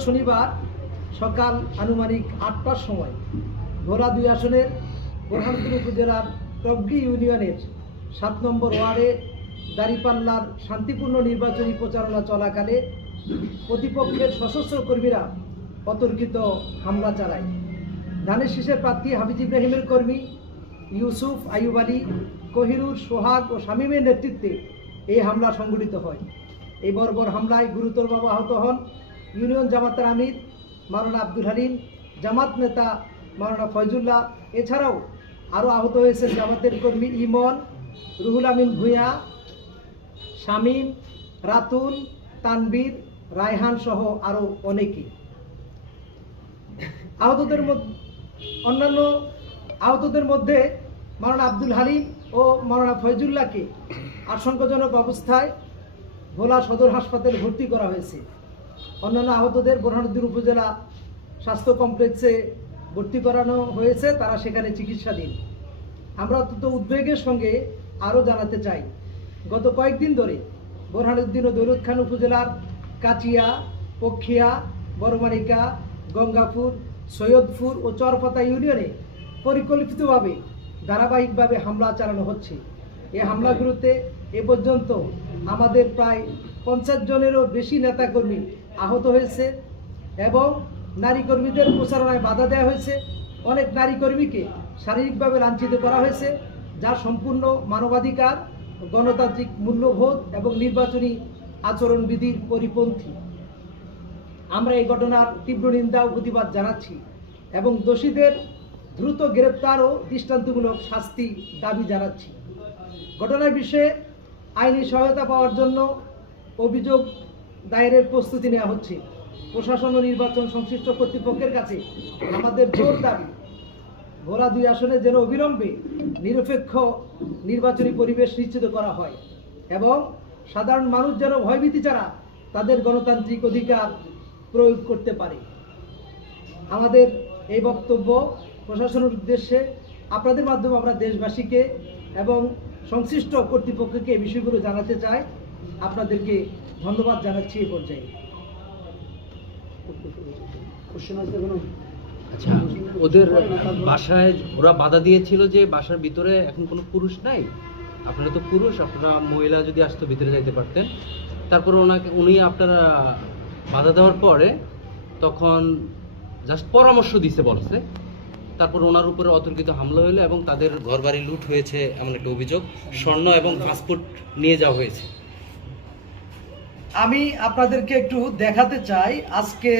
শনিবার সকাল আনুমানিক ৮টার সময় ভোলা ২ আসনের বোরহানউদ্দিন উপজেলার টবগী ইউনিয়নের ৭ নম্বর ওয়ার্ডে দাঁড়িপাল্লার শান্তিপূর্ণ নির্বাচনী প্রচারণা চলাকালে প্রতিপক্ষের সশস্ত্র কর্মীরা অতর্কিত হামলা চালায়। ধানের শীষের প্রার্থী হাফিজ ইব্রাহিমের কর্মী ইউসুফ, আইয়ুব আলী, কোহিনুর, সোহাগ ও শামীমের নেতৃত্বে এই হামলা সংঘটিত হয়। এই বর্বর হামলায় গুরুতরভাবে আহত হন ইউনিয়ন জামাতের আমির মাওলানা আব্দুল হালিম, জামাত নেতা মাওলানা ফয়জুল্লাহ। এছাড়াও আরও আহত হয়েছেন জামাতের কর্মী ইমন, রুহুল আমিন ভূঁইয়া, শামীম, রাতুল, তানবীর, রায়হান সহ আরও অনেকে। আহতদের মধ্যে মাওলানা আব্দুল হালিম ও মাওলানা ফয়জুল্লাহকে আশঙ্কাজনক অবস্থায় ভোলা সদর হাসপাতালে ভর্তি করা হয়েছে। অন্যান্য আহতদের বোরহানউদ্দিন উপজেলা স্বাস্থ্য কমপ্লেক্সে ভর্তি করানো হয়েছে, তারা সেখানে চিকিৎসাধীন। আমরা অত্যন্ত উদ্বেগের সঙ্গে আরও জানাতে চাই, গত কয়েকদিন ধরে বোরহানউদ্দিন ও দৌলত খান উপজেলার কাচিয়া, পক্ষিয়া, বড়মানিকা, গঙ্গাপুর, সৈয়দপুর ও চরপাতা ইউনিয়নে পরিকল্পিতভাবে ধারাবাহিকভাবে হামলা চালানো হচ্ছে। এই হামলাগুলোতে এ পর্যন্ত আমাদের প্রায় 50 জনেরও বেশি নেতাকর্মী আহত হয়েছে এবং নারী কর্মীদের প্রচারণায় বাধা দেওয়া হয়েছে। অনেক নারী কর্মীকে শারীরিকভাবে লাঞ্ছিত করা হয়েছে, যা সম্পূর্ণ মানবাধিকার, গণতান্ত্রিক মূল্যবোধ এবং নির্বাচনী আচরণবিধির পরিপন্থী। আমরা এই ঘটনার তীব্র নিন্দা ও প্রতিবাদ জানাচ্ছি এবং দোষীদের দ্রুত গ্রেপ্তার ও দৃষ্টান্তমূলক শাস্তি দাবি জানাচ্ছি। ঘটনার বিষয়ে আইনি সহায়তা পাওয়ার জন্য অভিযোগ দায়েরের প্রস্তুতি নেওয়া হচ্ছে। প্রশাসন ও নির্বাচন সংশ্লিষ্ট কর্তৃপক্ষের কাছে আমাদের জোর দাবি, ভোলা ২ আসনে যেন অবিলম্বে নিরপেক্ষ নির্বাচনী পরিবেশ নিশ্চিত করা হয় এবং সাধারণ মানুষ যেন ভয়ভীতি ছাড়া তাদের গণতান্ত্রিক অধিকার প্রয়োগ করতে পারে। আমাদের এই বক্তব্য প্রশাসনের উদ্দেশ্যে আপনাদের মাধ্যমে আমরা দেশবাসীকে এবং সংশ্লিষ্ট কর্তৃপক্ষকে এই বিষয়গুলো জানাতে চাই। আপনাদেরকে ধন্যবাদ জানাচ্ছি এই পর্যায়ে। আচ্ছা, ওদের বাসায় ওরা বাধা দিয়েছিল যে বাসার ভিতরে এখন কোনো পুরুষ নাই, আপনারা তো পুরুষ, আপনারা মহিলা যদি আসতো ভিতরে যাইতে পারতেন। তারপরে উনি আপনারা বাধা দেওয়ার পরে তখন জাস্ট পরামর্শ দিতে বলছে, তারপর ওনার উপরে অতর্কিত হামলা হলো এবং তাদের ঘরবাড়ি লুট হয়েছে এমন একটা অভিযোগ, স্বর্ণ এবং পাসপোর্ট নিয়ে যাওয়া হয়েছে। আমি আপনাদেরকে একটু দেখাতে চাই আজকে